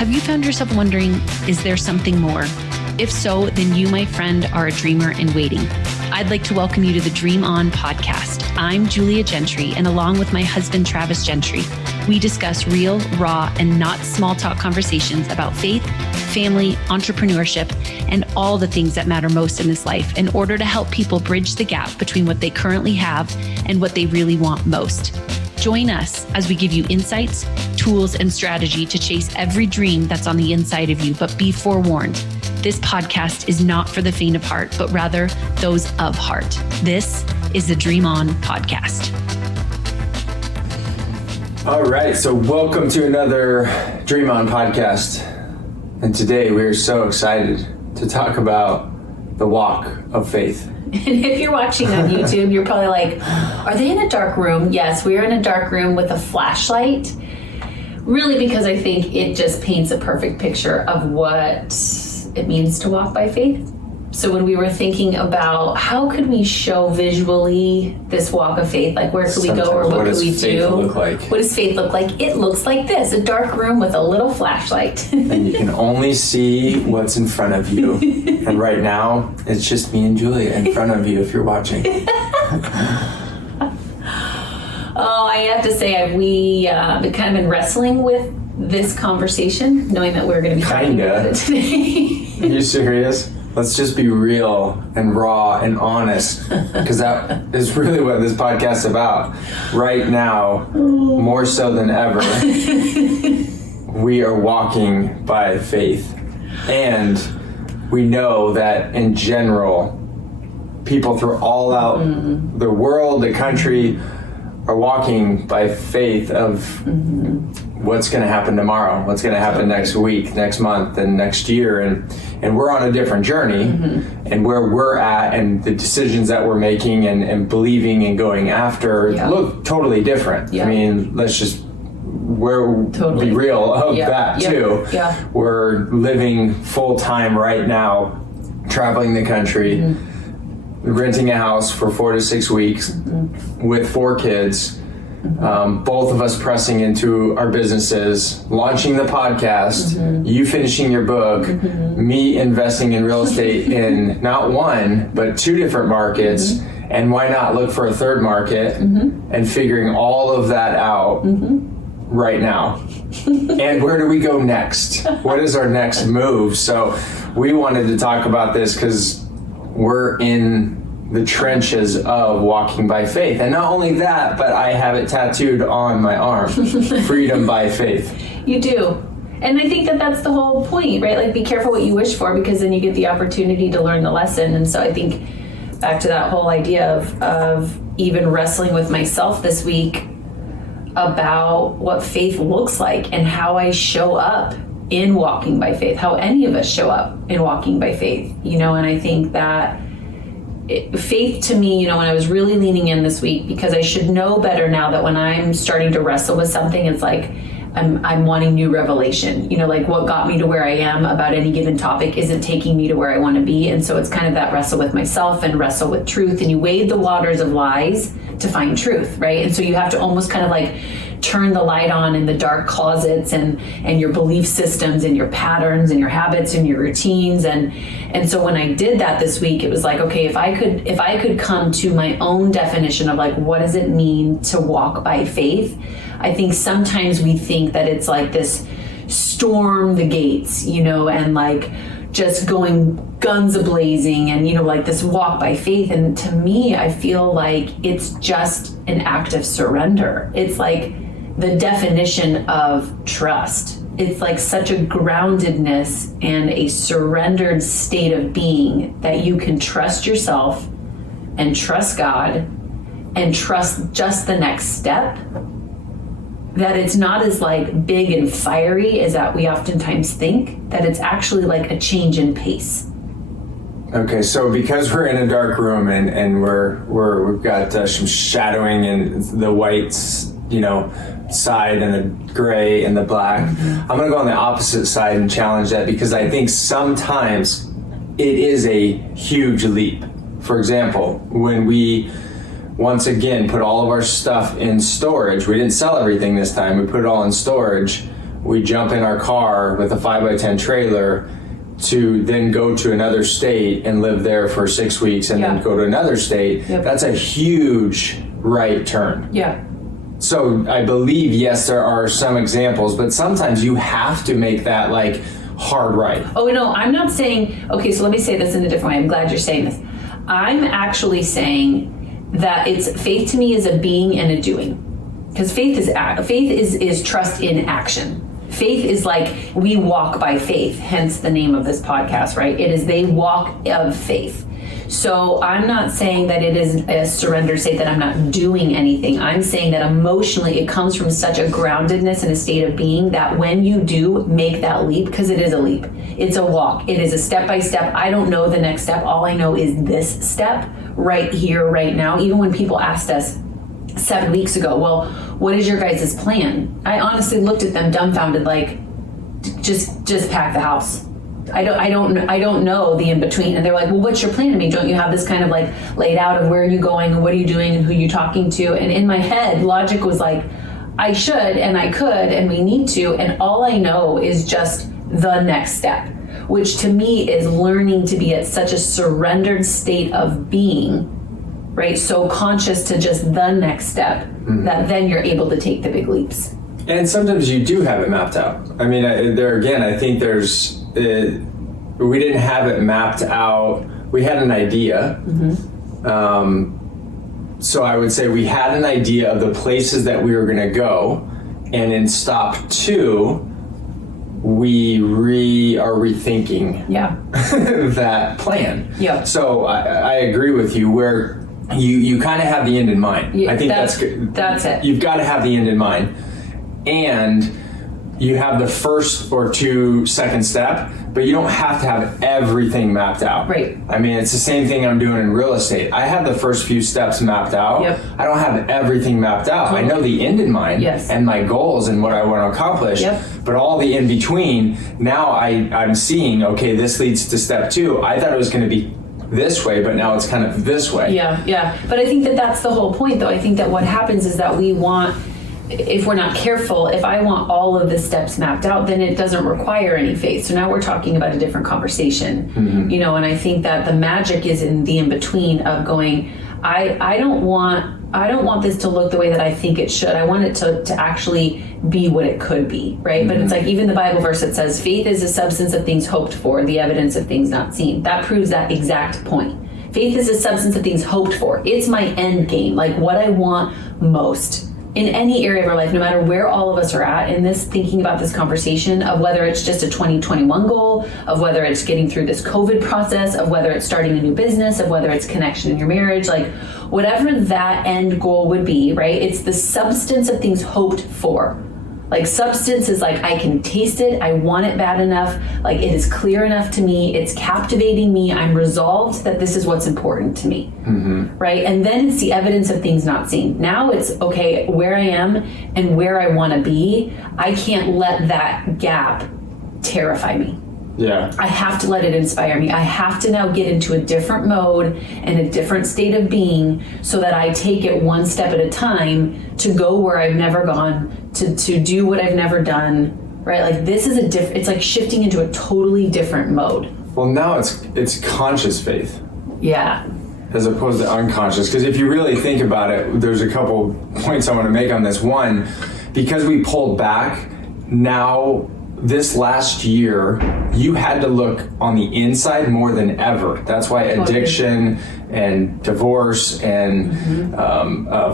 Have you found yourself wondering, is there something more? If so, then you, my friend, are a dreamer in waiting. I'd like to welcome you to the Dream On podcast. I'm Julia Gentry, and along with my husband, Travis Gentry, we discuss real, raw, and not small talk conversations about faith, family, entrepreneurship, and all the things that matter most in this life in order to help people bridge the gap between what they currently have and what they really want most. Join us as we give you insights, tools, and strategy to chase every dream that's on the inside of you, but be forewarned. This podcast is not for the faint of heart, but rather those of heart. This is the Dream On podcast. All right, so welcome to another Dream On podcast. And today we are so excited to talk about the walk of faith. And if you're watching on YouTube, you're probably like, are they in a dark room? Yes, we are in a dark room with a flashlight. Really, because I think it just paints a perfect picture of what it means to walk by faith. So when we were thinking about how could we show visually this walk of faith, like where could we go or what could we do? Look like? What does faith look like? It looks like this, a dark room with a little flashlight. And you can only see what's in front of you. And right now, it's just me and Julia in front of you if you're watching. Oh, I have to say, we kind of been wrestling with this conversation, knowing that we're going to be talking about it today. Are you serious? Let's just be real and raw and honest, because that is really what this podcast is about. Right now, more so than ever, we are walking by faith. And we know that in general, people throughout the world, the country, are walking by faith of what's going to happen tomorrow, what's going to happen next week, next month, and next year. And we're on a different journey, and where we're at and the decisions that we're making and believing and going after look totally different. I mean, let's just be real of that too. We're living full time right now, traveling the country, renting a house for 4 to 6 weeks with 4 kids, both of us pressing into our businesses, launching the podcast, you finishing your book, me investing in real estate in not one, but 2 different markets, and why not look for a third market, and figuring all of that out right now. And where do we go next? What is our next move? So we wanted to talk about this because we're in the trenches of walking by faith. And not only that, but I have it tattooed on my arm. Freedom by faith. You do. And I think that that's the whole point, right? Like, be careful what you wish for, because then you get the opportunity to learn the lesson. And so I think back to that whole idea of even wrestling with myself this week about what faith looks like and how I show up in walking by faith, how any of us show up in walking by faith, and I think that faith to me, when I was really leaning in this week, because I should know better now that when I'm starting to wrestle with something, it's like I'm wanting new revelation, like what got me to where I am about any given topic isn't taking me to where I want to be. And so it's kind of that wrestle with myself and wrestle with truth, and you wade the waters of lies to find truth, right? And so you have to almost kind of like turn the light on in the dark closets and your belief systems and your patterns and your habits and your routines. And so when I did that this week, it was like, okay, if I could come to my own definition of like, what does it mean to walk by faith? I think sometimes we think that it's like this storm the gates, and like just going guns a-blazing and, like this walk by faith. And to me, I feel like it's just an act of surrender. It's like the definition of trust. It's like such a groundedness and a surrendered state of being that you can trust yourself and trust God and trust just the next step. That it's not as like big and fiery as that we oftentimes think, that it's actually like a change in pace. Okay, so because we're in a dark room and we've got some shadowing and the whites, side and the gray and the black, I'm gonna go on the opposite side and challenge that, because I think sometimes it is a huge leap. For example, when we once again put all of our stuff in storage, we didn't sell everything this time, we put it all in storage. we jump in our car with a 5x10 trailer to then go to another state and live there for 6 weeks and then go to another state. That's a huge right turn. Yeah. So I believe, yes, there are some examples, but sometimes you have to make that like hard right. Oh, no, I'm not saying, okay, so let me say this in a different way. I'm glad you're saying this. I'm actually saying that it's faith to me is a being and a doing. Because faith is trust in action. Faith is like we walk by faith, hence the name of this podcast, right? It is they walk of faith. So I'm not saying that it is a surrender state, that I'm not doing anything. I'm saying that emotionally it comes from such a groundedness and a state of being that when you do make that leap, because it is a leap, it's a walk, it is a step by step. I don't know the next step. All I know is this step right here, right now. Even when people asked us 7 weeks ago, well, what is your guys' plan? I honestly looked at them dumbfounded, like, just pack the house. I don't know the in between. And they're like, well, what's your plan? I mean, don't you have this kind of like laid out of where are you going and what are you doing and who you talking to? And in my head, logic was like, I should and I could and we need to. And all I know is just the next step, which to me is learning to be at such a surrendered state of being, right? So conscious to just the next step that then you're able to take the big leaps. And sometimes you do have it mapped out. I mean, there again, I think we didn't have it mapped out. We had an idea. So I would say we had an idea of the places that we were going to go. And in stop 2, we are rethinking that plan. Yeah. So I agree with you where you kind of have the end in mind. Yeah, I think that's good. That's it. You've got to have the end in mind. And you have the first or 2 second step, but you don't have to have everything mapped out. Right. I mean, it's the same thing I'm doing in real estate. I have the first few steps mapped out. Yep. I don't have everything mapped out. Totally. I know the end in mind and my goals and what I want to accomplish, but all the in between, now I'm seeing, okay, this leads to step 2. I thought it was going to be this way, but now it's kind of this way. Yeah. But I think that that's the whole point, though. I think that what happens is that we want, if we're not careful, if I want all of the steps mapped out, then it doesn't require any faith. So now we're talking about a different conversation, and I think that the magic is in the in-between of going, I don't want this to look the way that I think it should. I want it to actually be what it could be, right? But it's like even the Bible verse that says, faith is the substance of things hoped for, the evidence of things not seen. That proves that exact point. Faith is the substance of things hoped for. It's my end game, like what I want most. In any area of our life, no matter where all of us are at in this, thinking about this conversation of whether it's just a 2021 goal, of whether it's getting through this COVID process, of whether it's starting a new business, of whether it's connection in your marriage, like whatever that end goal would be, right? It's the substance of things hoped for. Like substance is like, I can taste it. I want it bad enough. Like it is clear enough to me. It's captivating me. I'm resolved that this is what's important to me. Right? And then it's the evidence of things not seen. Now it's, okay, where I am and where I want to be, I can't let that gap terrify me. Yeah. I have to let it inspire me. I have to now get into a different mode and a different state of being so that I take it one step at a time to go where I've never gone, to do what I've never done, right? Like this is it's like shifting into a totally different mode. Well, now it's conscious faith. Yeah. As opposed to unconscious. Because if you really think about it, there's a couple points I want to make on this. One, because we pulled back, now this last year, you had to look on the inside more than ever. That's why addiction and divorce and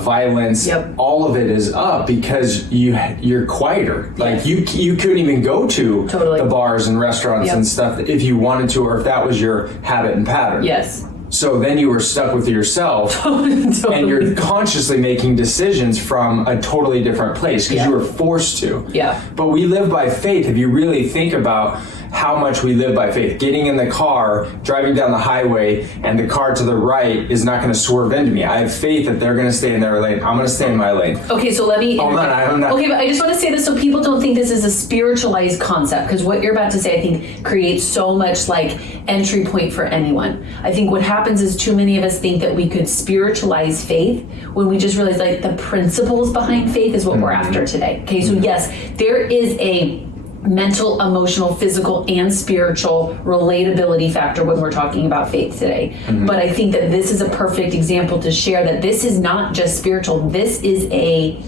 violence, all of it is up because you're quieter. Like you couldn't even go to the bars and restaurants and stuff if you wanted to, or if that was your habit and pattern. Yes. So then you were stuck with yourself and you're consciously making decisions from a totally different place because you were forced to. Yeah. But we live by faith. If you really think about how much we live by faith. Getting in the car, driving down the highway, and the car to the right is not going to swerve into me. I have faith that they're going to stay in their lane. I'm going to stay in my lane. Okay, so let me... Hold on, I'm not... Okay, but I just want to say this so people don't think this is a spiritualized concept, because what you're about to say, I think, creates so much like entry point for anyone. I think what happens is too many of us think that we could spiritualize faith when we just realize like the principles behind faith is what we're after today. Okay, so yes, there is a mental, emotional, physical, and spiritual relatability factor when we're talking about faith today. But I think that this is a perfect example to share that this is not just spiritual. This is a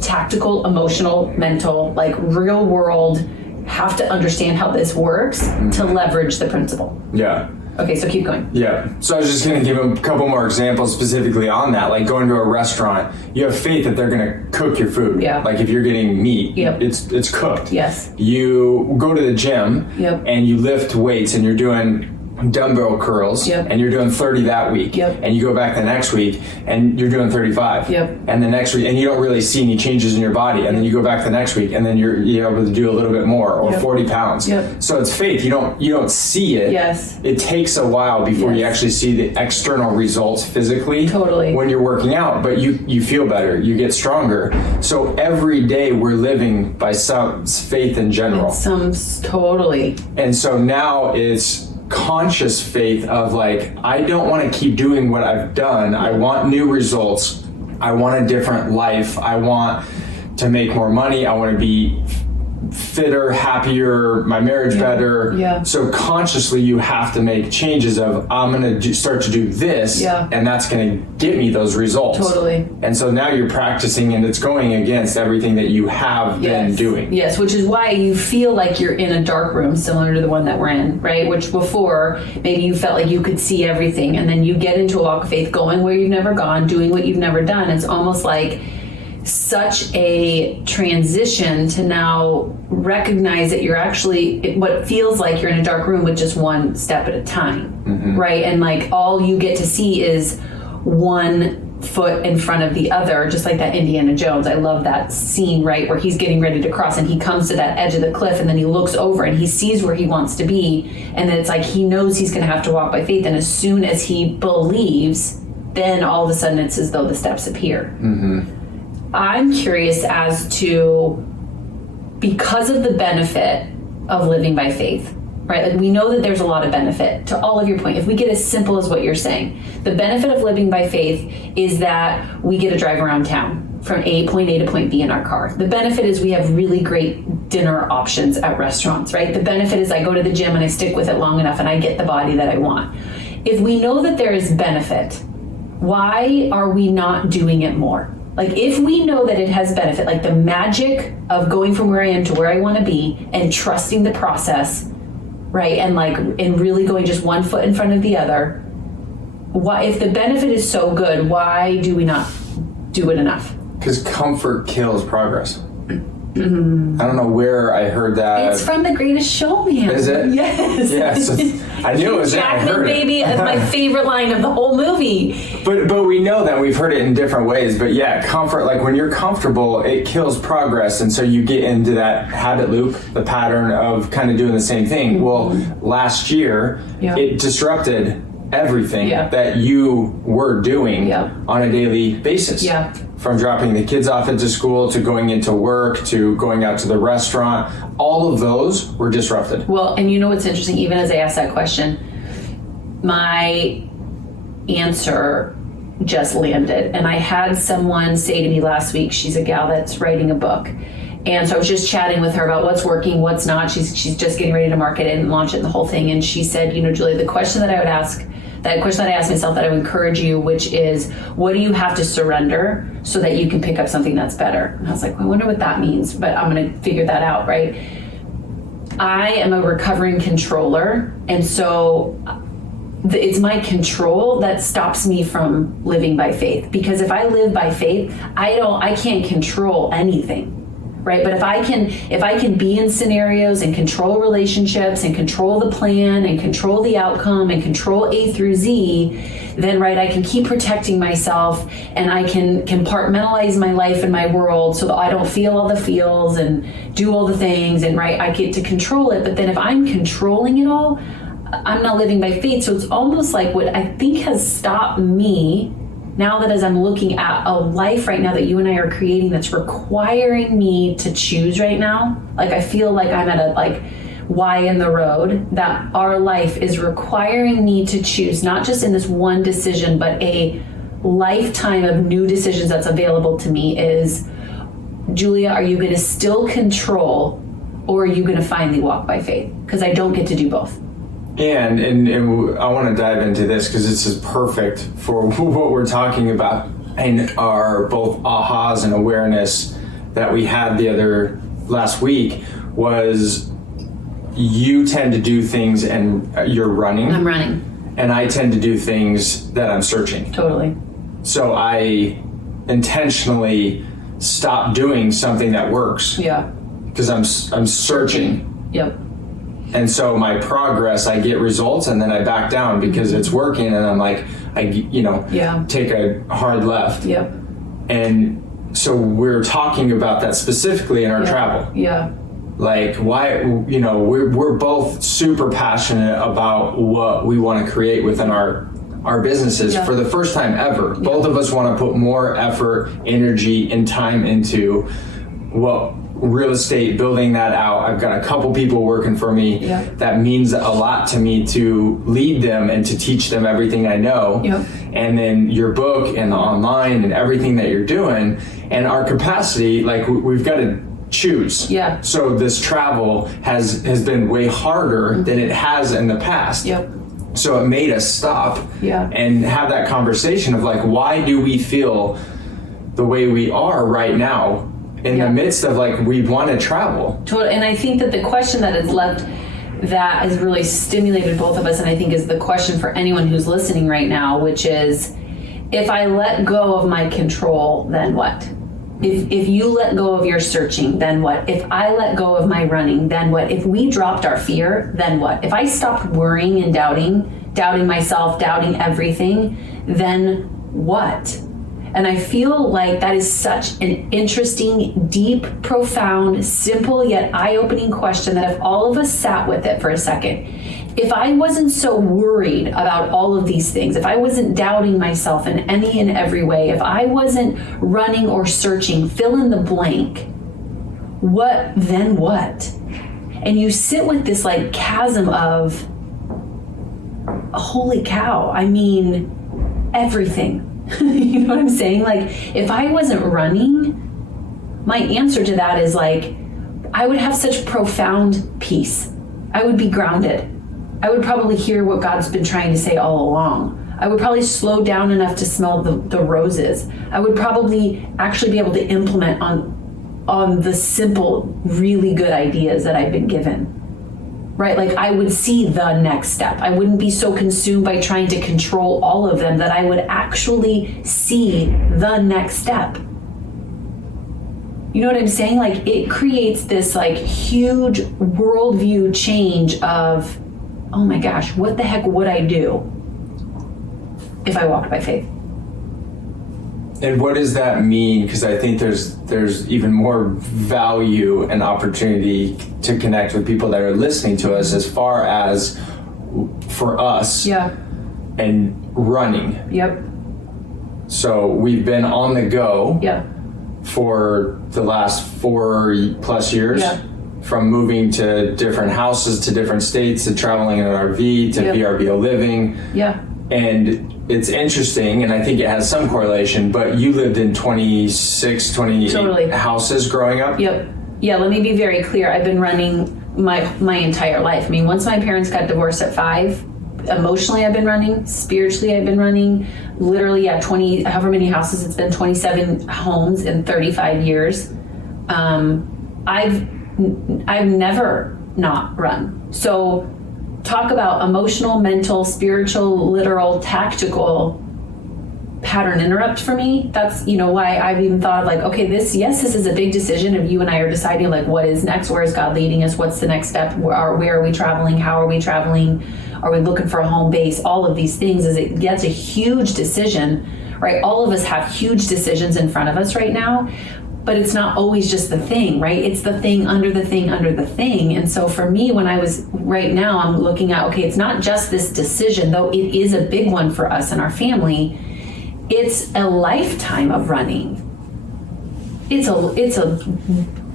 tactical, emotional, mental, like real world, have to understand how this works to leverage the principle. Yeah. Okay, so keep going. Yeah. So I was just going to give a couple more examples specifically on that. Like going to a restaurant, you have faith that they're going to cook your food. Yeah. Like if you're getting meat, Yep. it's cooked. Yes. You go to the gym Yep. and you lift weights and you're doing dumbbell curls, Yep. and you're doing 30 that week, Yep. and you go back the next week and you're doing 35, Yep. and the next week, and you don't really see any changes in your body, and then you go back the next week and then you're able to do a little bit more, or Yep. 40 pounds. Yep. So it's faith. You don't see it. Yes. It takes a while before you Yes. actually see the external results physically. Totally. When you're working out, but you feel better, you get stronger. So every day we're living by some faith in general. Totally. And so now it's conscious faith of like, I don't want to keep doing what I've done. I want new results. I want a different life. I want to make more money. I want to be fitter, happier, my marriage better. Yeah. So consciously you have to make changes of, I'm going to start to do this, and that's going to get me those results. Totally. And so now you're practicing, and it's going against everything that you have been doing. Yes, which is why you feel like you're in a dark room similar to the one that we're in, right? Which before, maybe you felt like you could see everything, and then you get into a walk of faith, going where you've never gone, doing what you've never done. It's almost like such a transition to now recognize that you're actually, what feels like you're in a dark room with just one step at a time, right? And like all you get to see is one foot in front of the other, just like that Indiana Jones. I love that scene, right, where he's getting ready to cross and he comes to that edge of the cliff and then he looks over and he sees where he wants to be, and then it's like he knows he's going to have to walk by faith, and as soon as he believes, then all of a sudden it's as though the steps appear. I'm curious as to, because of the benefit of living by faith, right? Like we know that there's a lot of benefit to all of your point. If we get as simple as what you're saying, the benefit of living by faith is that we get to drive around town from point A to point B in our car. The benefit is we have really great dinner options at restaurants, right? The benefit is I go to the gym and I stick with it long enough and I get the body that I want. If we know that there is benefit, why are we not doing it more? Like if we know that it has benefit, like the magic of going from where I am to where I want to be and trusting the process, right? And really going just one foot in front of the other. Why, if the benefit is so good, why do we not do it enough? Because comfort kills progress. I don't know where I heard that. It's from The Greatest Showman. Is it? Yes. Yes. I knew it was there. I Jackman, heard baby, is my favorite line of the whole movie. But we know that we've heard it in different ways. But yeah, comfort, like when you're comfortable, it kills progress. And so you get into that habit loop, the pattern of kind of doing the same thing. Well, last year, it disrupted everything that you were doing on a daily basis. From dropping the kids off into school to going into work to going out to the restaurant, all of those were disrupted. Well, and you know what's interesting, even as I asked that question, my answer just landed. And I had someone say to me last week, she's a gal that's writing a book. And so I was just chatting with her about what's working, what's not. She's just getting ready to market it and launch it and the whole thing. And she said, you know, Julia, the question that I would ask, that question that I asked myself that I would encourage you, which is, what do you have to surrender so that you can pick up something that's better? And I was like, well, I wonder what that means, but I'm going to figure that out, right? I am a recovering controller, and so it's my control that stops me from living by faith. Because if I live by faith, I can't control anything. right? But if I can be in scenarios and control relationships and control the plan and control the outcome and control A through Z, then, right, I can keep protecting myself and I can compartmentalize my life and my world so that I don't feel all the feels and do all the things, and right, I get to control it. But then if I'm controlling it all, I'm not living by faith. So it's almost like what I think has stopped me now, that as I'm looking at a life right now that you and I are creating that's requiring me to choose right now, like I feel like I'm at a like Y in the road, that our life is requiring me to choose, not just in this one decision, but a lifetime of new decisions that's available to me is, Julia, are you going to still control, or are you going to finally walk by faith? Because I don't get to do both. And I want to dive into this because this is perfect for what we're talking about, and our both ahas and awareness that we had last week was, you tend to do things and you're running. I'm running. And I tend to do things that I'm searching. Totally. So I intentionally stop doing something that works. Yeah. Because I'm searching. Yep. And so my progress, I get results and then I back down because it's working, and I'm like, take a hard left. Yep. And so we're talking about that specifically in our travel. Yeah. Like, why, we're both super passionate about what we want to create within our businesses for the first time ever. Both of us want to put more effort, energy, and time into real estate, building that out. I've got a couple people working for me. That means a lot to me to lead them and to teach them everything I know. And then your book and the online and everything that you're doing, and our capacity, like we've got to choose. So this travel has been way harder than it has in the past. So it made us stop and have that conversation of like, why do we feel the way we are right now in the midst of like, we want to travel? And I think that the question that is left that has really stimulated both of us, and I think is the question for anyone who's listening right now, which is, if I let go of my control, then what? If you let go of your searching, then what? If I let go of my running, then what? If we dropped our fear, then what? If I stopped worrying and doubting myself, doubting everything, then what? And I feel like that is such an interesting, deep, profound, simple yet eye-opening question that if all of us sat with it for a second, if I wasn't so worried about all of these things, if I wasn't doubting myself in any and every way, if I wasn't running or searching, fill in the blank, what then what? And you sit with this like chasm of, holy cow, I mean, everything. You know what I'm saying? Like, if I wasn't running, my answer to that is like, I would have such profound peace. I would be grounded. I would probably hear what God's been trying to say all along. I would probably slow down enough to smell the roses. I would probably actually be able to implement on the simple, really good ideas that I've been given. Right? Like, I would see the next step. I wouldn't be so consumed by trying to control all of them that I would actually see the next step. You know what I'm saying? Like, it creates this like huge worldview change of, oh my gosh, what the heck would I do if I walked by faith? And what does that mean? Because I think there's even more value and opportunity to connect with people that are listening to us, as far as for us and running. So we've been on the go for the last 4+ years, from moving to different houses, to different states, to traveling in an RV, to VRBO living. And it's interesting, and I think it has some correlation, but you lived in 28 houses growing up? Yeah, let me be very clear. I've been running my entire life. I mean, once my parents got divorced at 5, emotionally I've been running, spiritually I've been running, literally at 20, however many houses it's been, 27 homes in 35 years. I've never not run. So talk about emotional, mental, spiritual, literal, tactical. pattern interrupt for me. That's, why I've even thought of like, okay, this is a big decision of you and I are deciding like what is next, where is God leading us, what's the next step, where are we traveling, how are we traveling, are we looking for a home base, all of these things. As it gets a huge decision, right? All of us have huge decisions in front of us right now, but it's not always just the thing, right? It's the thing under the thing under the thing. And so for me, when I was right now, I'm looking at, okay, it's not just this decision, though it is a big one for us and our family. It's a lifetime of running. It's a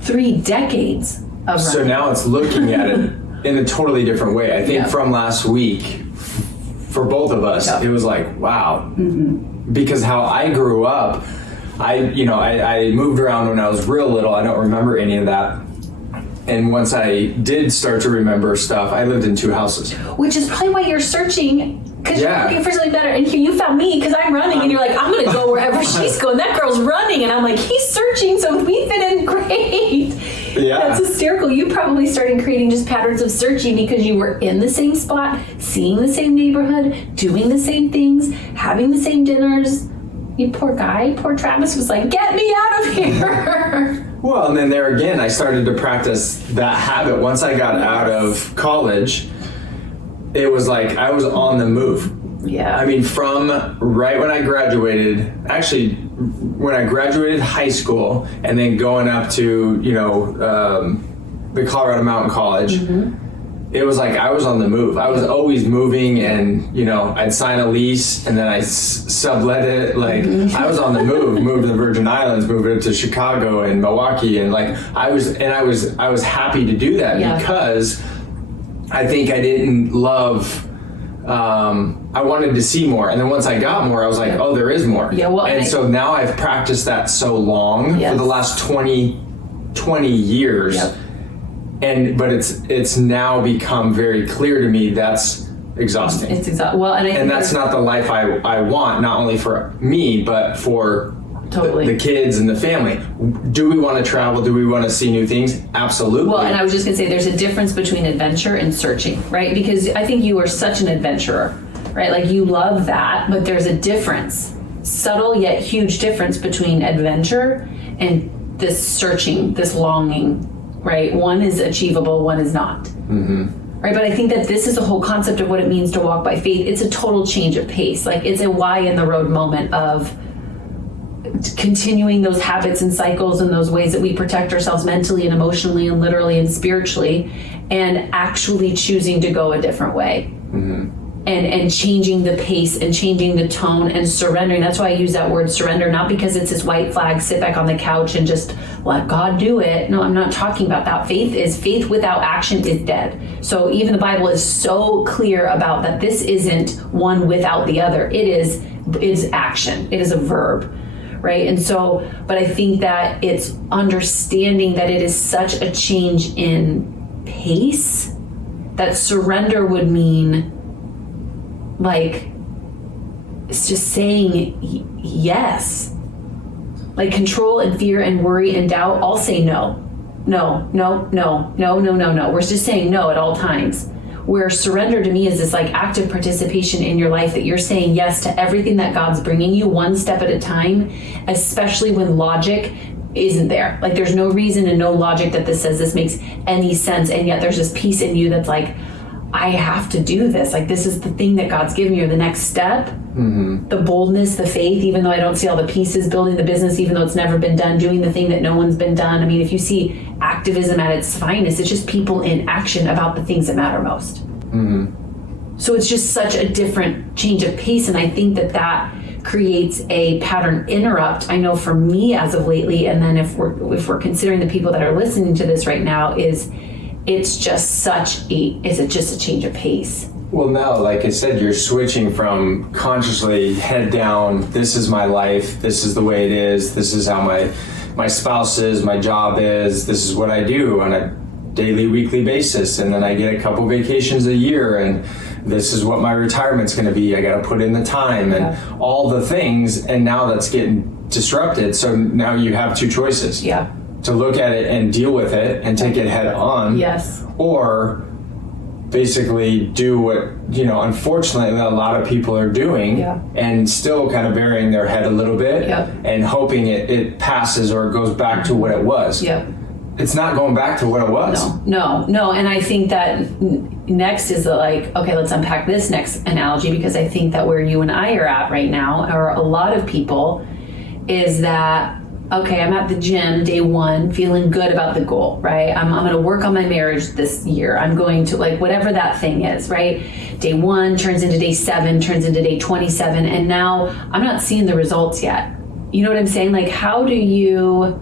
3 decades of running. So now it's looking at it in a totally different way. I think from last week, for both of us, it was like, wow. Because how I grew up, I moved around when I was real little. I don't remember any of that. And once I did start to remember stuff, I lived in 2 houses. Which is probably why you're searching, because you're looking for something better. And you found me because I'm running, and you're like, I'm going to go wherever she's going. That girl's running. And I'm like, he's searching, so we fit in great. Yeah. That's hysterical. You probably started creating just patterns of searching because you were in the same spot, seeing the same neighborhood, doing the same things, having the same dinners. You poor guy, poor Travis was like, get me out of here. Well, and then there again, I started to practice that habit. Once I got out of college, it was like I was on the move. Yeah. I mean, from right when I graduated, actually, when I graduated high school and then going up to, the Colorado Mountain College, it was like I was on the move. I was always moving, and I'd sign a lease and then I sublet it. Like I was on the move. Moved to the Virgin Islands, moved to Chicago and Milwaukee, and like I was happy to do that because I think I didn't love. I wanted to see more, and then once I got more, I was like, oh, there is more. Yeah, well, and so now I've practiced that so long for the last 20 years. Yep. But it's now become very clear to me that's exhausting. It's exhausting. Well, and that's not the life I want, not only for me, but for the kids and the family. Do we want to travel? Do we want to see new things? Absolutely. Well, and I was just going to say there's a difference between adventure and searching, right? Because I think you are such an adventurer, right? Like you love that, but there's a difference, subtle yet huge difference between adventure and this searching, this longing. Right? One is achievable, one is not. Right? But I think that this is the whole concept of what it means to walk by faith. It's a total change of pace. Like it's a why in the road moment of continuing those habits and cycles and those ways that we protect ourselves mentally and emotionally and literally and spiritually, and actually choosing to go a different way. And changing the pace and changing the tone and surrendering. That's why I use that word surrender, not because it's this white flag, sit back on the couch and just let God do it. No, I'm not talking about that. Faith without action is dead. So even the Bible is so clear about that this isn't one without the other. It's action. It is a verb, right? And so, but I think that it's understanding that it is such a change in pace that surrender would mean like it's just saying yes. Like control and fear and worry and doubt all say no. We're just saying no at all times. Where surrender to me is this like active participation in your life, that you're saying yes to everything that God's bringing you one step at a time, especially when logic isn't there. Like there's no reason and no logic that this says this makes any sense, and yet there's this piece in you that's like, I have to do this. Like this is the thing that God's giving you, or the next step. The boldness, the faith, even though I don't see all the pieces, building the business, even though it's never been done, doing the thing that no one's been done. I mean, if you see activism at its finest, it's just people in action about the things that matter most. So it's just such a different change of pace, and I think that creates a pattern interrupt. I know for me as of lately, and then if we're considering the people that are listening to this right now, it's just a change of pace. Well, now, like I said, you're switching from consciously head down, this is my life, this is the way it is, this is how my spouse is, my job is, this is what I do on a daily, weekly basis, and then I get a couple vacations a year, and this is what my retirement's going to be. I got to put in the time and all the things, and now that's getting disrupted. So now you have two choices. To look at it and deal with it and take it head on. Or basically do what, unfortunately a lot of people are doing, and still kind of burying their head a little bit, and hoping it passes or it goes back to what it was. It's not going back to what it was. No. And I think that next is like, okay, let's unpack this next analogy, because I think that where you and I are at right now, or a lot of people, is that, okay, I'm at the gym day one, feeling good about the goal, right? I'm going to work on my marriage this year. I'm going to, like, whatever that thing is, right? Day one turns into day 7, turns into day 27. And now I'm not seeing the results yet. You know what I'm saying? Like, how do you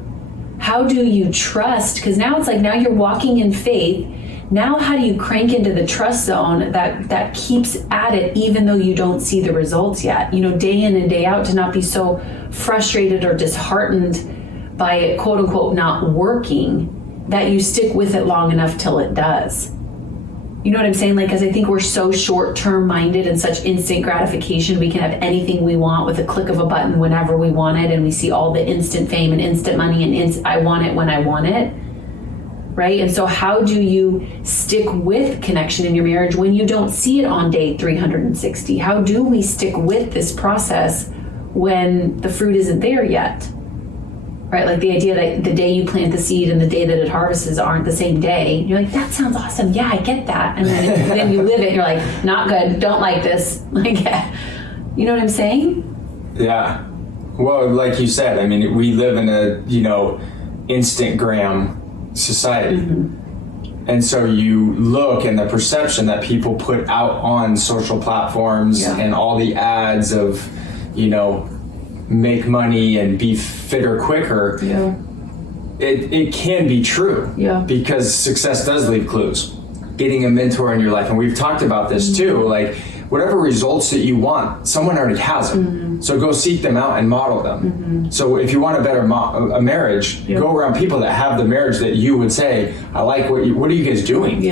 trust? Because now it's like, now you're walking in faith. Now how do you crank into the trust zone that keeps at it even though you don't see the results yet? Day in and day out, to not be so frustrated or disheartened by it, quote unquote, not working, that you stick with it long enough till it does. You know what I'm saying? Like, because I think we're so short-term minded and such instant gratification. We can have anything we want with a click of a button whenever we want it, and we see all the instant fame and instant money and I want it when I want it. Right? And so how do you stick with connection in your marriage when you don't see it on day 360? How do we stick with this process when the fruit isn't there yet? Right? Like the idea that the day you plant the seed and the day that it harvests aren't the same day. You're like, that sounds awesome. Yeah, I get that. And then you live it and you're like, not good. Don't like this. Like, you know what I'm saying? Yeah. Well, like you said, I mean, we live in a, Instagram society. And so you look, and the perception that people put out on social platforms and all the ads of, make money and be fitter quicker, it can be true, because success does leave clues. Getting a mentor in your life, and we've talked about this too, like whatever results that you want, someone already has them. So go seek them out and model them. So if you want a better a marriage, go around people that have the marriage that you would say, I like what are you guys doing?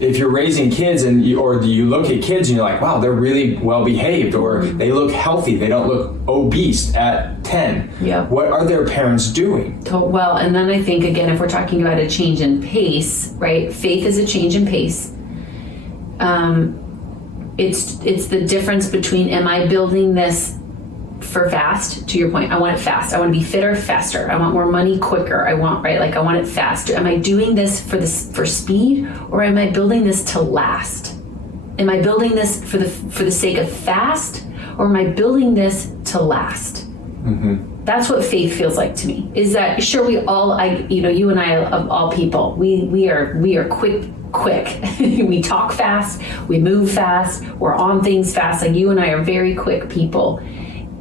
If you're raising kids or you look at kids and you're like, wow, they're really well behaved, or they look healthy, they don't look obese at 10. What are their parents doing? Well, and then I think, again, if we're talking about a change in pace, right? Faith is a change in pace. It's the difference between, am I building this for fast? To your point, I want it fast. I want to be fitter, faster. I want more money quicker. I want it faster. Am I doing this for speed, or am I building this to last? Am I building this for the sake of fast, or am I building this to last? That's what faith feels like to me. Is that, sure, we all, you and I, of all people, we are quick. We talk fast, we move fast, we're on things fast. Like, you and I are very quick people.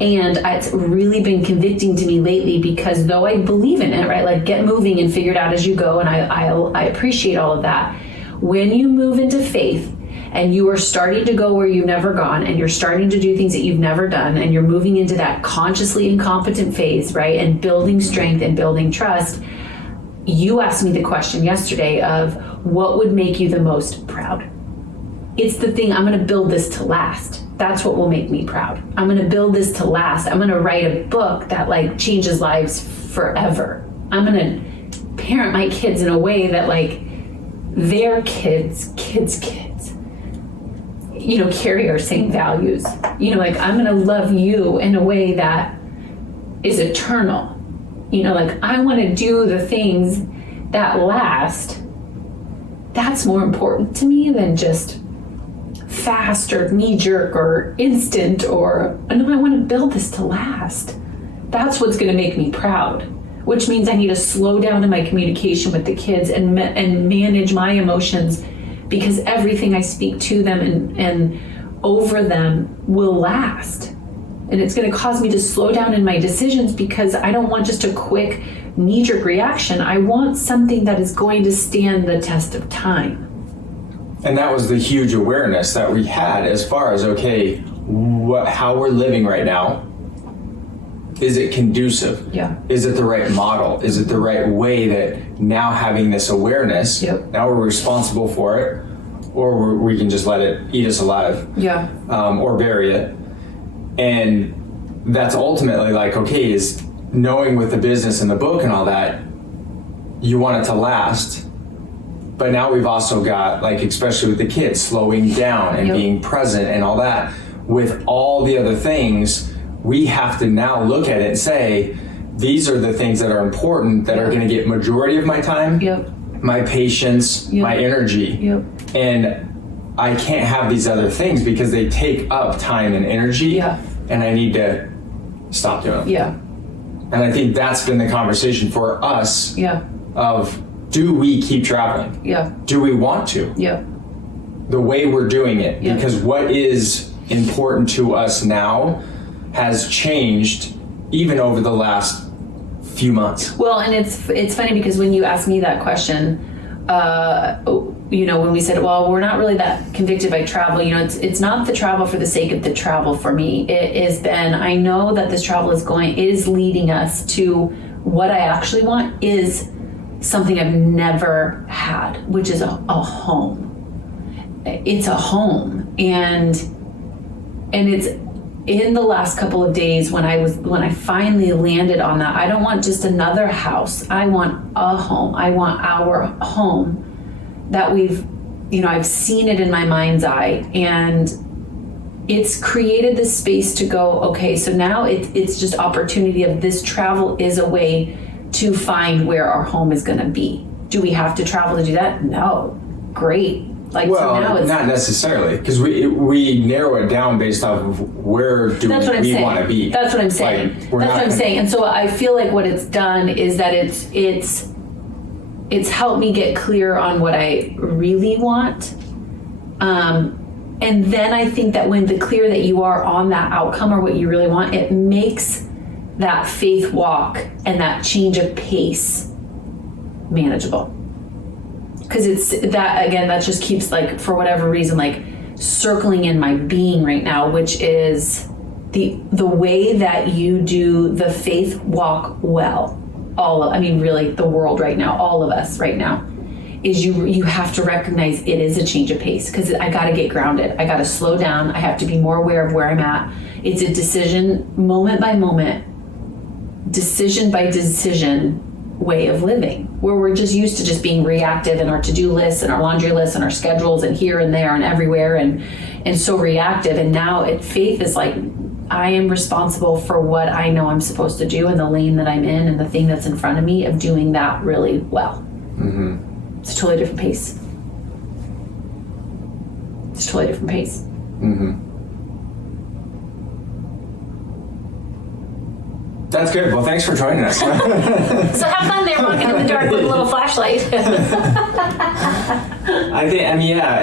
And it's really been convicting to me lately, because though I believe in it, right? Like, get moving and figure it out as you go. And I appreciate all of that. When you move into faith and you are starting to go where you've never gone, and you're starting to do things that you've never done, and you're moving into that consciously incompetent phase, right? And building strength and building trust. You asked me the question yesterday of what would make you the most proud? It's the thing, I'm going to build this to last. That's what will make me proud. I'm going to build this to last. I'm going to write a book that changes lives forever. I'm going to parent my kids in a way that their kids, carry our same values. I'm going to love you in a way that is eternal. I want to do the things that last. That's more important to me than just fast or knee-jerk or instant, or no, I want to build this to last. That's what's going to make me proud, which means I need to slow down in my communication with the kids and manage my emotions, because everything I speak to them and over them will last. And it's going to cause me to slow down in my decisions, because I don't want just a quick knee-jerk reaction. I want something that is going to stand the test of time. And that was the huge awareness that we had as far as, okay, how we're living right now. Is it conducive? Is it the right model? Is it the right way that now having this awareness, now we're responsible for it, or we can just let it eat us alive, or bury it. And that's ultimately okay, is knowing with the business and the book and all that, you want it to last, But now we've also got, like, especially with the kids, slowing down and being present and all that. With all the other things, we have to now look at it and say, these are the things that are important, that are going to get majority of my time, my patience, my energy. And I can't have these other things because they take up time and energy, and I need to stop doing them. And I think that's been the conversation for us of, do we keep traveling? Do we want to? The way we're doing it. Because what is important to us now has changed even over the last few months. Well, and it's funny because when you asked me that question, when we said, well, we're not really that convicted by travel, it's not the travel for the sake of the travel for me. It has been, I know that this travel is leading us to what I actually want is something I've never had, which is a home. It's a home. And it's in the last couple of days when I finally landed on that. I don't want just another house. I want a home. I want our home that I've seen it in my mind's eye, and it's created this space to go, okay, so now it's just opportunity of this travel is a way to find where our home is going to be. Do we have to travel to do that? No. Great. So now it's not necessarily, because we narrow it down based off of where we want to be. That's what I'm saying. That's what I'm saying. And so I feel like what it's done is that it's helped me get clear on what I really want. And then I think that when the clear that you are on that outcome or what you really want, it makes that faith walk and that change of pace manageable. Because it's that, again, that just keeps, for whatever reason, circling in my being right now, which is the way that you do the faith walk well. Really the world right now, all of us right now, is you have to recognize it is a change of pace, because I got to get grounded. I got to slow down. I have to be more aware of where I'm at. It's a decision, moment by moment, decision by decision way of living, where we're just used to just being reactive in our to-do lists and our laundry lists and our schedules and here and there and everywhere and so reactive. And now faith is I am responsible for what I know I'm supposed to do in the lane that I'm in and the thing that's in front of me, of doing that really well. It's a totally different pace. That's good. Well, thanks for joining us. So have fun there walking in the dark with a little flashlight.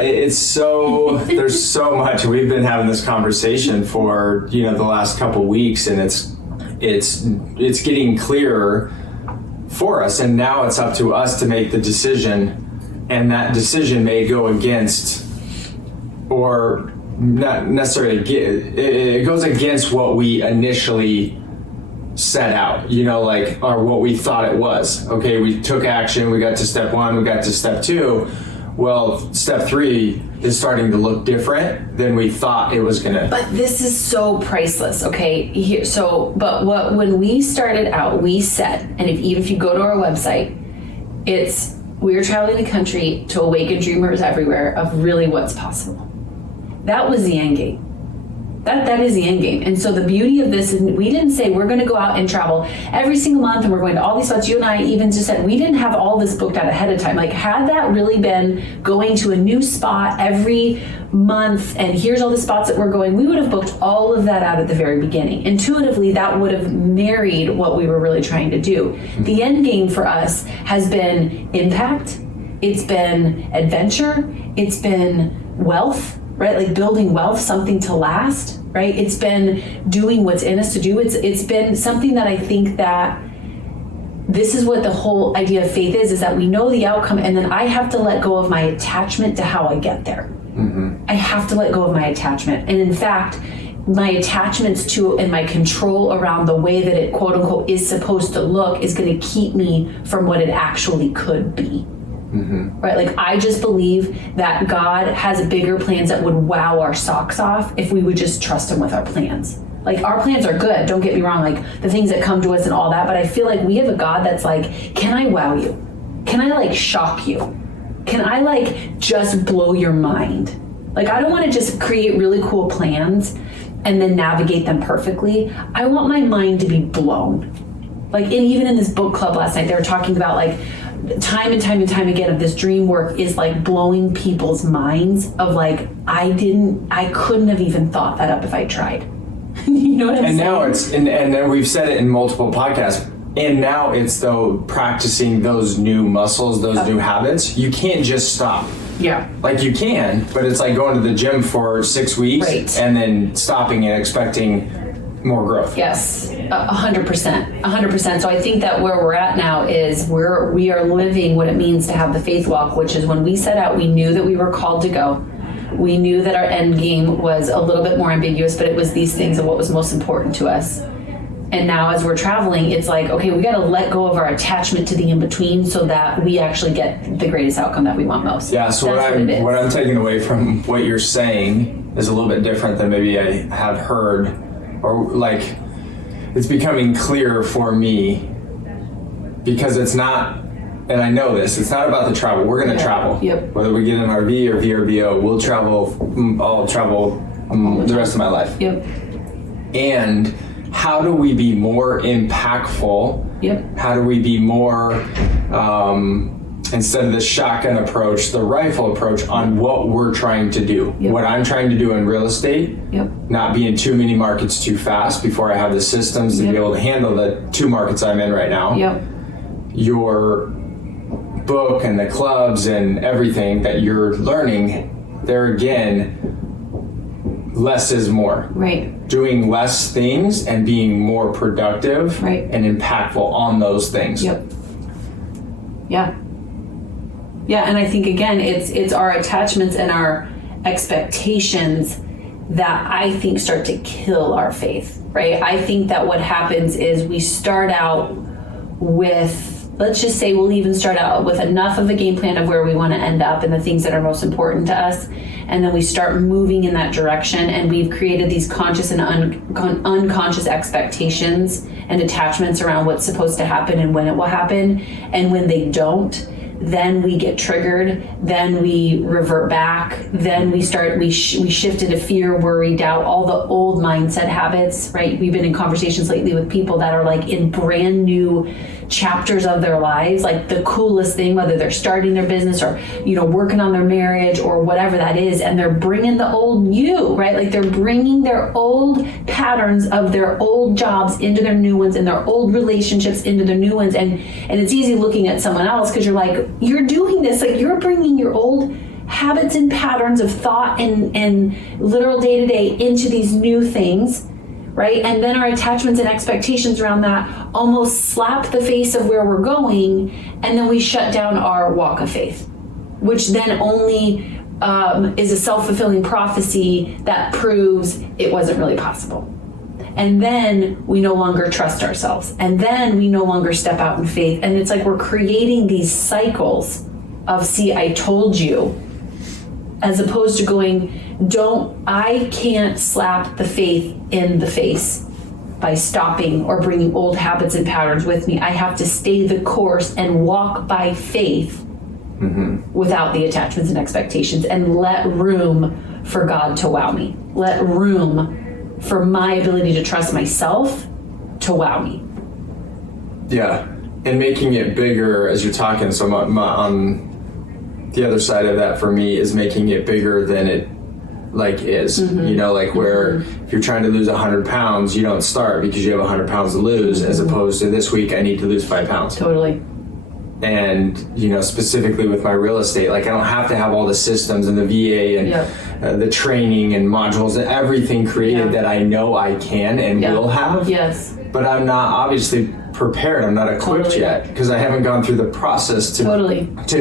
It's so, there's so much. We've been having this conversation for, the last couple weeks, and it's getting clearer for us. And now it's up to us to make the decision, and that decision may go against, or not necessarily, it goes against what we initially set out, or what we thought it was. Okay, we took action, we got to step 1, we got to step 2. Well, step 3 is starting to look different than we thought it was gonna. But this is so priceless, okay? When we started out, we said, and even if you go to our website, we're traveling the country to awaken dreamers everywhere of really what's possible. That was the end game. That is the end game. And so the beauty of this, and we didn't say we're going to go out and travel every single month and we're going to all these spots. You and I even just said we didn't have all this booked out ahead of time. Had that really been going to a new spot every month and here's all the spots that we're going, we would have booked all of that out at the very beginning. Intuitively, that would have married what we were really trying to do. The end game for us has been impact. It's been adventure. It's been wealth. Right? Building wealth, something to last, right? It's been doing what's in us to do. It's been something that I think that this is what the whole idea of faith is that we know the outcome, and then I have to let go of my attachment to how I get there. I have to let go of my attachment. And in fact, my attachments to and my control around the way that it, quote unquote, is supposed to look is going to keep me from what it actually could be. Right? I just believe that God has bigger plans that would wow our socks off if we would just trust him with our plans. Our plans are good, don't get me wrong, the things that come to us and all that, but I feel like we have a God that's can I wow you? Can I shock you? can I like just blow your mind? Like, I don't want to just create really cool plans and then navigate them perfectly. I want my mind to be blown. Like, and even in this book club last night, they were talking about like time and time and time again of this dream work is like blowing people's minds of like, I couldn't have even thought that up if I tried. You know what I'm saying? Now it's, and then we've said it in multiple podcasts, and now it's though practicing those new muscles, those new habits. You can't just stop. Yeah. Like you can, but it's like going to the gym for 6 weeks and then stopping and expecting more growth. Yes, 100%. So I think that where we're at now is we are living what it means to have the faith walk, which is when we set out, we knew that we were called to go. We knew that our end game was a little bit more ambiguous, but it was these things of what was most important to us. And now as we're traveling, it's like, okay, we got to let go of our attachment to the in-between so that we actually get the greatest outcome that we want most. Yeah, so what I'm taking away from what you're saying is a little bit different than maybe I have heard, or like it's becoming clearer for me, because it's not, and I know this, it's not about the travel. We're going to travel. Yep. Whether we get an RV or VRBO, we'll travel. I'll travel the rest of my life. Yep. And how do we be more impactful? Yep. How do we be more, instead of the shotgun approach, the rifle approach on what we're trying to do? Yep. What I'm trying to do in real estate, Yep. not be in too many markets too fast before I have the systems to be able to handle the 2 markets I'm in right now. Yep. Your book and the clubs and everything that you're learning, there again, less is more. Right. Doing less things and being more productive and impactful on those things. Yep. Yeah. Yeah, and I think again, it's our attachments and our expectations that I think start to kill our faith, right? I think that what happens is we start out with, let's just say we'll even start out with enough of a game plan of where we want to end up and the things that are most important to us. And then we start moving in that direction, and we've created these conscious and unconscious expectations and attachments around what's supposed to happen and when it will happen. And when they don't, then we get triggered, then we revert back, then we shift into fear, worry, doubt, all the old mindset habits, right? We've been in conversations lately with people that are like in brand new chapters of their lives, like the coolest thing, whether they're starting their business or, working on their marriage or whatever that is, and they're bringing the old you, right? Like they're bringing their old patterns of their old jobs into their new ones and their old relationships into their new ones. And it's easy looking at someone else because you're like, you're doing this, like you're bringing your old habits and patterns of thought and literal day-to-day into these new things, right? And then our attachments and expectations around that almost slap the face of where we're going, and then we shut down our walk of faith, which then only is a self-fulfilling prophecy that proves it wasn't really possible. And then we no longer trust ourselves. And then we no longer step out in faith. And it's like we're creating these cycles of, see, I told you, as opposed to going, I can't slap the faith in the face by stopping or bringing old habits and patterns with me. I have to stay the course and walk by faith without the attachments and expectations, and let room for God to wow me. Let room for my ability to trust myself to wow me. Yeah, and making it bigger as you're talking. So on the other side of that for me is making it bigger than it is. Where if you're trying to lose 100 pounds, you don't start because you have 100 pounds to lose, as opposed to this week I need to lose 5 pounds. Totally. And specifically with my real estate, like I don't have to have all the systems and the VA and the training and modules and everything created that I know I can and will have. Yes. But I'm not obviously prepared. I'm not equipped yet because I haven't gone through the process to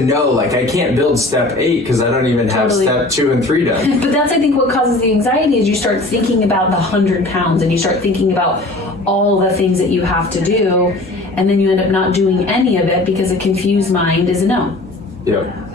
know, like I can't build step 8 because I don't even have step 2 and 3 done. But that's, I think, what causes the anxiety is you start thinking about the 100 pounds and you start thinking about all the things that you have to do, and then you end up not doing any of it because a confused mind is a no. Yep.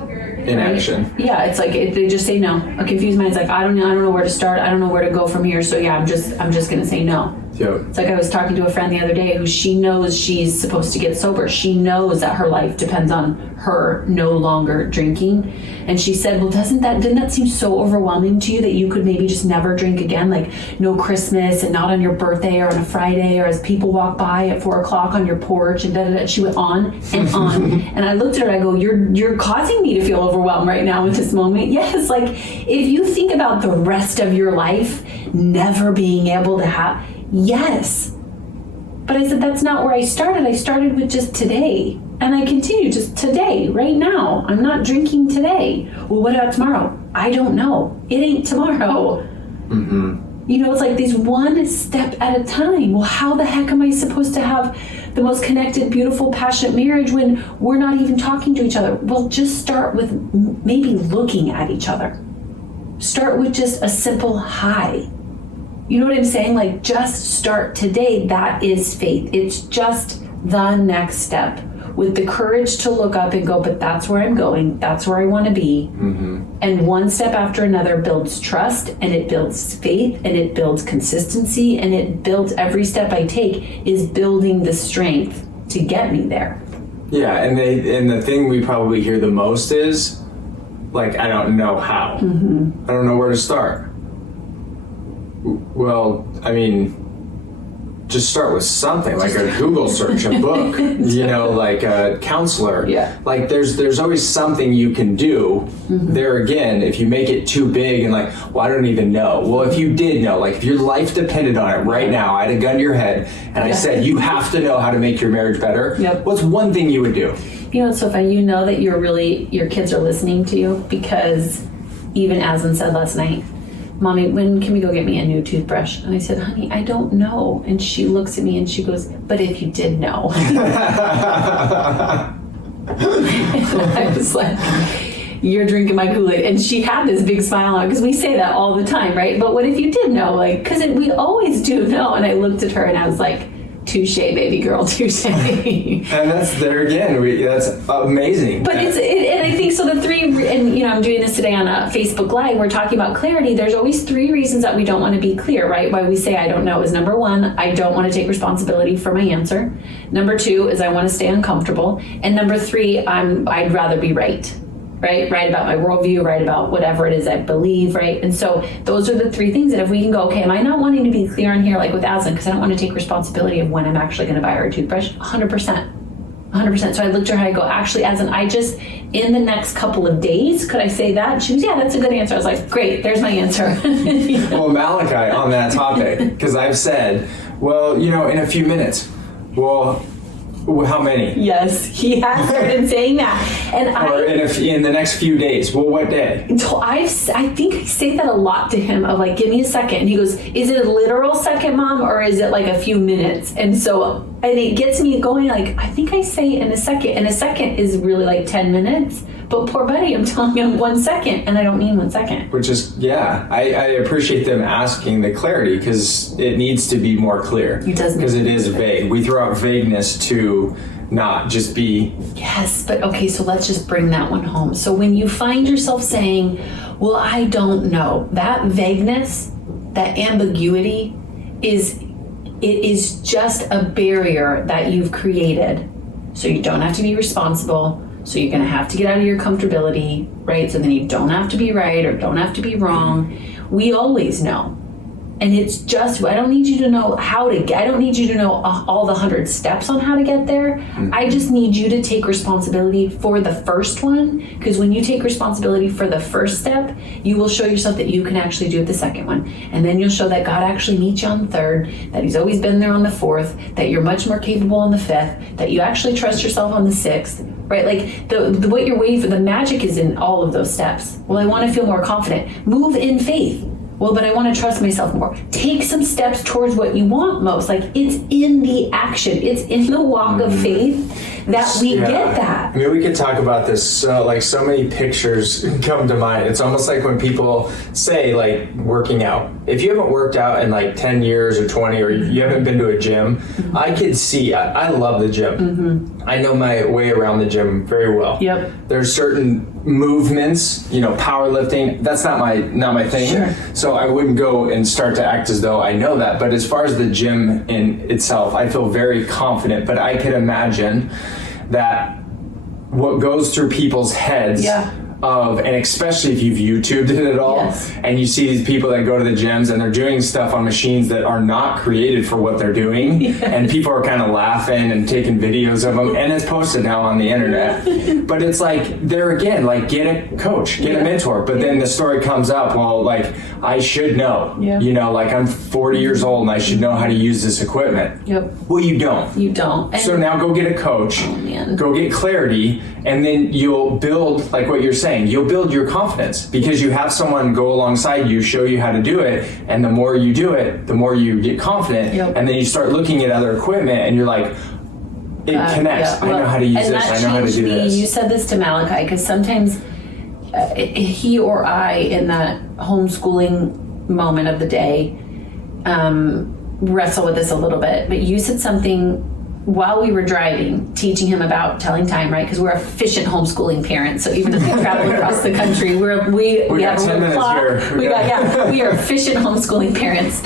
Inaction. Yeah, it's like they just say no. A confused mind's like, I don't know where to start. I don't know where to go from here. So yeah, I'm just going to say no. Yep. It's like I was talking to a friend the other day who she knows she's supposed to get sober. She knows that her life depends on her no longer drinking. And she said, well, didn't that seem so overwhelming to you that you could maybe just never drink again? Like no Christmas and not on your birthday or on a Friday or as people walk by at 4:00 on your porch and da-da-da. She went on and on. And I looked at her, I go, you're causing me to feel overwhelmed right now in this moment. Yes, like if you think about the rest of your life never being able to have, yes. But I said, that's not where I started. I started with just today. And I continue just today, right now. I'm not drinking today. Well, what about tomorrow? I don't know. It ain't tomorrow. Mm-hmm. You know, it's like these one step at a time. Well, how the heck am I supposed to have the most connected, beautiful, passionate marriage when we're not even talking to each other? Well, just start with maybe looking at each other. Start with just a simple hi. You know what I'm saying? Like, just start today. That is faith. It's just the next step with the courage to look up and go, but that's where I'm going. That's where I want to be. Mm-hmm. And one step after another builds trust, and it builds faith, and it builds consistency, and it builds every step I take is building the strength to get me there. Yeah, and the thing we probably hear the most is, like, I don't know how. Mm-hmm. I don't know where to start. Well, I mean, just start with something, like a Google search, a book, you know, like a counselor. Yeah. Like there's always something you can do. Mm-hmm. There again, if you make it too big and like, well, I don't even know. Well, if you did know, like if your life depended on it right now, I had a gun to your head and I said, you have to know how to make your marriage better. Yep. What's one thing you would do? You know, it's so funny. You know that your kids are listening to you because even Aslan said last night, Mommy, when can we go get me a new toothbrush? And I said, honey, I don't know. And she looks at me and she goes, but if you did know. And I was like, you're drinking my Kool-Aid. And she had this big smile on because we say that all the time, right? But what if you did know? Like, because we always do know. And I looked at her and I was like, touche, baby girl, touche. And that's there again. That's amazing. But and I think so. The three, and you know, I'm doing this today on a Facebook Live. We're talking about clarity. There's always three reasons that we don't want to be clear, right? Why we say I don't know is number one, I don't want to take responsibility for my answer. Number two is I want to stay uncomfortable. And number three, I'd rather be right. Right about my worldview, right about whatever it is I believe, right? And so those are the three things. And if we can go, okay, am I not wanting to be clear in here like with Aslan because I don't want to take responsibility of when I'm actually going to buy her a toothbrush? 100%. So I looked at her, I go, actually, Aslan, I just, in the next couple of days, could I say that? And she goes, yeah, that's a good answer. I was like, great, there's my answer. Well, Malachi, on that topic, because I've said, well, you know, in a few minutes. Well, how many? Yes, he has started saying that. And or in the next few days. Well, what day? I think I say that a lot to him of like, give me a second. And he goes, is it a literal second, Mom? Or is it like a few minutes? And so, and it gets me going like, I think I say in a second. And a second is really like 10 minutes. But poor buddy, I'm telling him 1 second. And I don't mean 1 second. Which is, yeah, I appreciate them asking the clarity because it needs to be more clear. It does. Because it is vague. We throw out vagueness to not just be. Yes, but okay, so let's just bring that one home. So when you find yourself saying, well, I don't know, that vagueness, that ambiguity is just a barrier that you've created. So you don't have to be responsible. So you're going to have to get out of your comfortability, right? So then you don't have to be right or don't have to be wrong. We always know. And it's just, I don't need you to know how to get, I don't need you to know all the 100 steps on how to get there. Mm-hmm. I just need you to take responsibility for the first one. Because when you take responsibility for the first step, you will show yourself that you can actually do the second one. And then you'll show that God actually meets you on the third, that he's always been there on the fourth, that you're much more capable on the fifth, that you actually trust yourself on the sixth, right? Like what you're waiting for, the magic is in all of those steps. Well, I want to feel more confident. Move in faith. Well, but I want to trust myself more. Take some steps towards what you want most. Like it's in the action. It's in the walk of faith that we get that. I mean, we could talk about this. So many pictures come to mind. It's almost like when people say like working out. If you haven't worked out in like 10 years or 20, or you haven't been to a gym, I could see, I love the gym. I know my way around the gym very well. Yep. There's certain movements, powerlifting, that's not my thing. Sure. So I wouldn't go and start to act as though I know that. But as far as the gym in itself, I feel very confident. But I could imagine that what goes through people's heads and especially if you've YouTubed it at all, and you see these people that go to the gyms and they're doing stuff on machines that are not created for what they're doing, and people are kind of laughing and taking videos of them, and it's posted now on the internet. But it's like, there again, like, get a coach, get a mentor. But then the story comes up, well, like, I should know, like, I'm 40 years old and I should know how to use this equipment. Well, you don't. You don't. So now go get a coach, go get clarity, and then you'll build, like what you're saying, you'll build your confidence because you have someone go alongside you, show you how to do it, and the more you do it, the more you get confident, and then you start looking at other equipment and you're like, it connects. I know how to use this. I know how to do this. You said this to Malachi because sometimes he or I, in that homeschooling moment of the day, wrestle with this a little bit. But you said something while we were driving, teaching him about telling time, right? Because we're efficient homeschooling parents. So even as we travel across the country, we have a little clock. We are efficient homeschooling parents.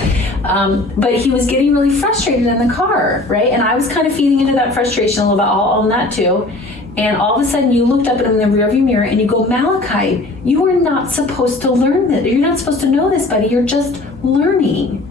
But he was getting really frustrated in the car, right? And I was kind of feeding into that frustration a little bit. I'll own that too. And all of a sudden you looked up at him in the rearview mirror and you go, Malachi, you are not supposed to learn this. You're not supposed to know this, buddy. You're just learning.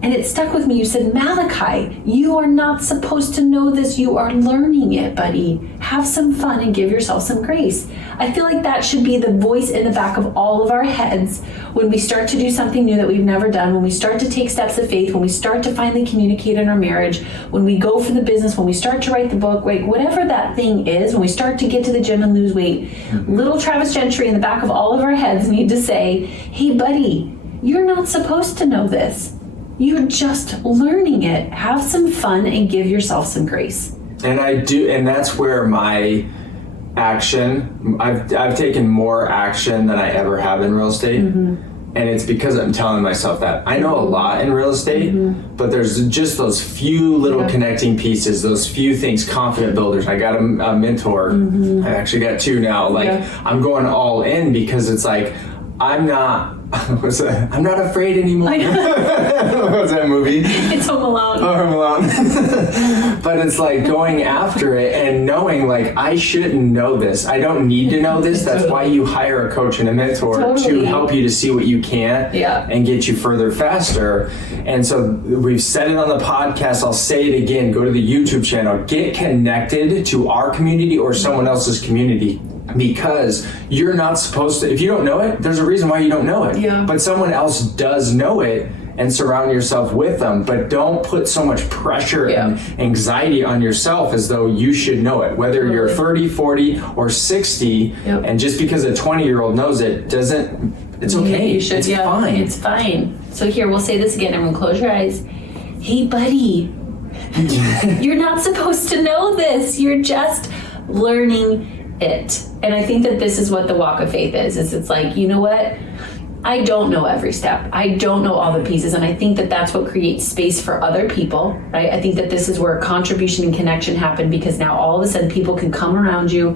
And it stuck with me. You said, Malachi, you are not supposed to know this. You are learning it, buddy. Have some fun and give yourself some grace. I feel like that should be the voice in the back of all of our heads when we start to do something new that we've never done, when we start to take steps of faith, when we start to finally communicate in our marriage, when we go for the business, when we start to write the book, like whatever that thing is, when we start to get to the gym and lose weight, little Travis Gentry in the back of all of our heads need to say, hey, buddy, you're not supposed to know this. You're just learning it. Have some fun and give yourself some grace. And I do, and that's where my action, I've taken more action than I ever have in real estate. And it's because I'm telling myself that. I know a lot in real estate, but there's just those few little connecting pieces, those few things, confident builders. I got a mentor. I actually got two now. I'm going all in because it's like, I'm not afraid anymore. What's that movie? It's Home Alone. Oh, Home Alone. But it's like going after it and knowing like I shouldn't know this. I don't need to know this. That's why you hire a coach and a mentor to help you to see what you can't and get you further faster. And so we've said it on the podcast. I'll say it again. Go to the YouTube channel. Get connected to our community or someone else's community. Because you're not supposed to, if you don't know it, there's a reason why you don't know it. But someone else does know it, and surround yourself with them. But don't put so much pressure and anxiety on yourself as though you should know it. Whether you're 30, 40, or 60, and just because a 20-year-old knows it doesn't, it's okay. You should, it's fine. It's fine. So here, we'll say this again. Everyone close your eyes. Hey, buddy, you're not supposed to know this. You're just learning it. And I think that this is what the walk of faith is it's like, you know what? I don't know every step. I don't know all the pieces. And I think that that's what creates space for other people, right? I think that this is where contribution and connection happen because now all of a sudden people can come around you.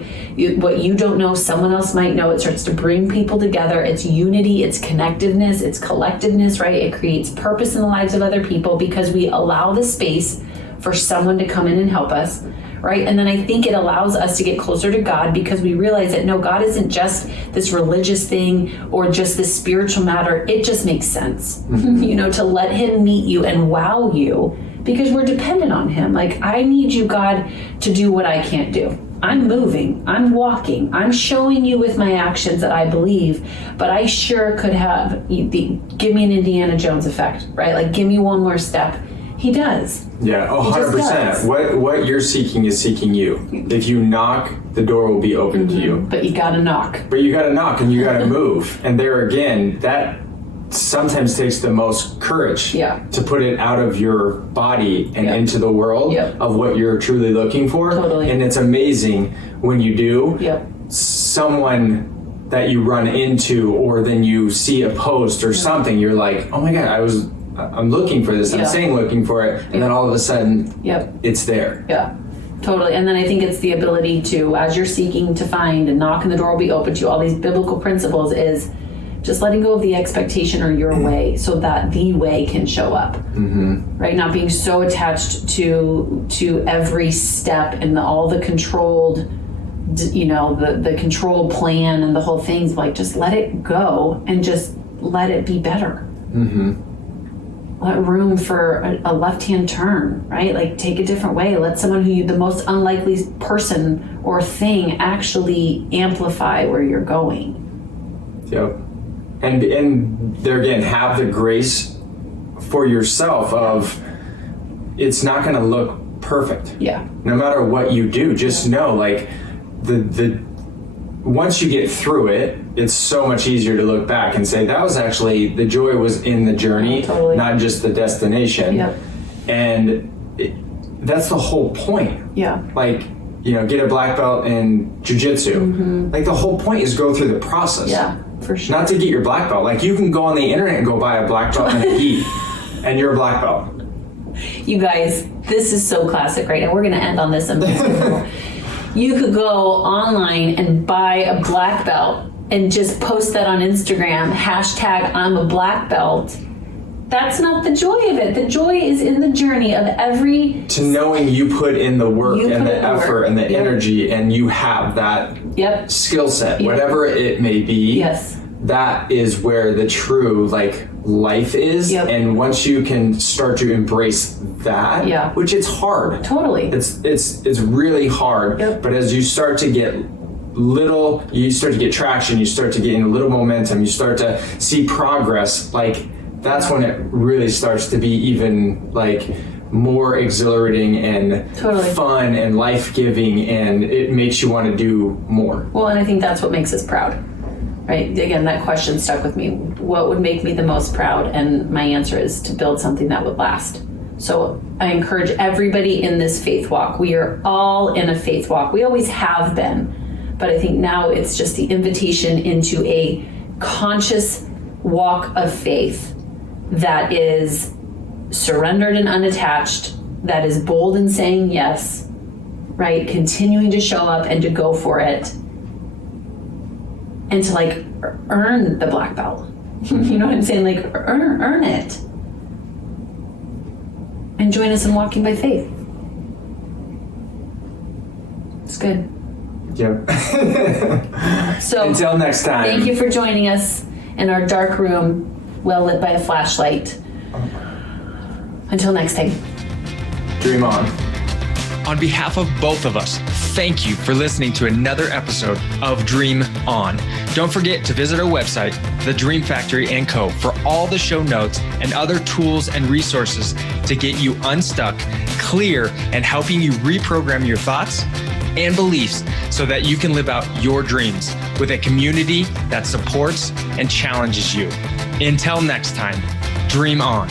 What you don't know, someone else might know. It starts to bring people together. It's unity, it's connectiveness, it's collectiveness, right? It creates purpose in the lives of other people because we allow the space for someone to come in and help us. Right? And then I think it allows us to get closer to God because we realize that no, God isn't just this religious thing or just this spiritual matter. It just makes sense, to let him meet you and wow you because we're dependent on him. Like, I need you, God, to do what I can't do. I'm moving, I'm walking, I'm showing you with my actions that I believe, but I sure could have, give me an Indiana Jones effect, right? Like, give me one more step. He does. Yeah, 100%. What you're seeking is seeking you. If you knock, the door will be open to you. But you gotta knock. And you gotta move. And there again, that sometimes takes the most courage to put it out of your body and into the world of what you're truly looking for. Totally. And it's amazing when you do. Someone that you run into or then you see a post or something, you're like, oh my God, I'm looking for this. I'm saying looking for it. And then all of a sudden, it's there. Totally. And then I think it's the ability to, as you're seeking to find and knocking the door will be open to you, all these biblical principles is just letting go of the expectation or your way so that the way can show up. Right? Not being so attached to every step and all the controlled, the controlled plan and the whole thing's like, just let it go and just let it be better. Let room for a left-hand turn, right? Like take a different way. Let someone the most unlikely person or thing actually amplify where you're going. Yep. And there again, have the grace for yourself of it's not going to look perfect. Yeah. No matter what you do, just know like the once you get through it, it's so much easier to look back and say that was actually the joy was in the journey, not just the destination. Yep. And that's the whole point. Yeah. Like, get a black belt in jiu-jitsu. Like the whole point is go through the process. Yeah, for sure. Not to get your black belt. Like you can go on the internet and go buy a black belt in a gi and you're a black belt. You guys, this is so classic, right? And we're going to end on this. You could go online and buy a black belt and just post that on Instagram, hashtag I'm a black belt. That's not the joy of it. The joy is in the journey of to knowing you put in the work and the effort and the energy and you have that skill set, whatever it may be. Yes. That is where the true life is. And once you can start to embrace that, which it's hard. Totally. It's really hard. But as you start to get you start to get traction, you start to get a little momentum, you start to see progress, that's when it really starts to be even more exhilarating and fun and life-giving, and it makes you want to do more. Well, and I think that's what makes us proud. Right? Again, that question stuck with me. What would make me the most proud? And my answer is to build something that would last. So I encourage everybody in this faith walk. We are all in a faith walk. We always have been. But I think now it's just the invitation into a conscious walk of faith that is surrendered and unattached, that is bold in saying yes, right? Continuing to show up and to go for it. And to earn the black belt. You know what I'm saying? Earn it. And join us in walking by faith. It's good. Yep. So until next time. Thank you for joining us in our dark room, well lit by a flashlight. Until next time. Dream on. On behalf of both of us, thank you for listening to another episode of Dream On. Don't forget to visit our website, The Dream Factory & Co., for all the show notes and other tools and resources to get you unstuck, clear, and helping you reprogram your thoughts and beliefs so that you can live out your dreams with a community that supports and challenges you. Until next time, dream on.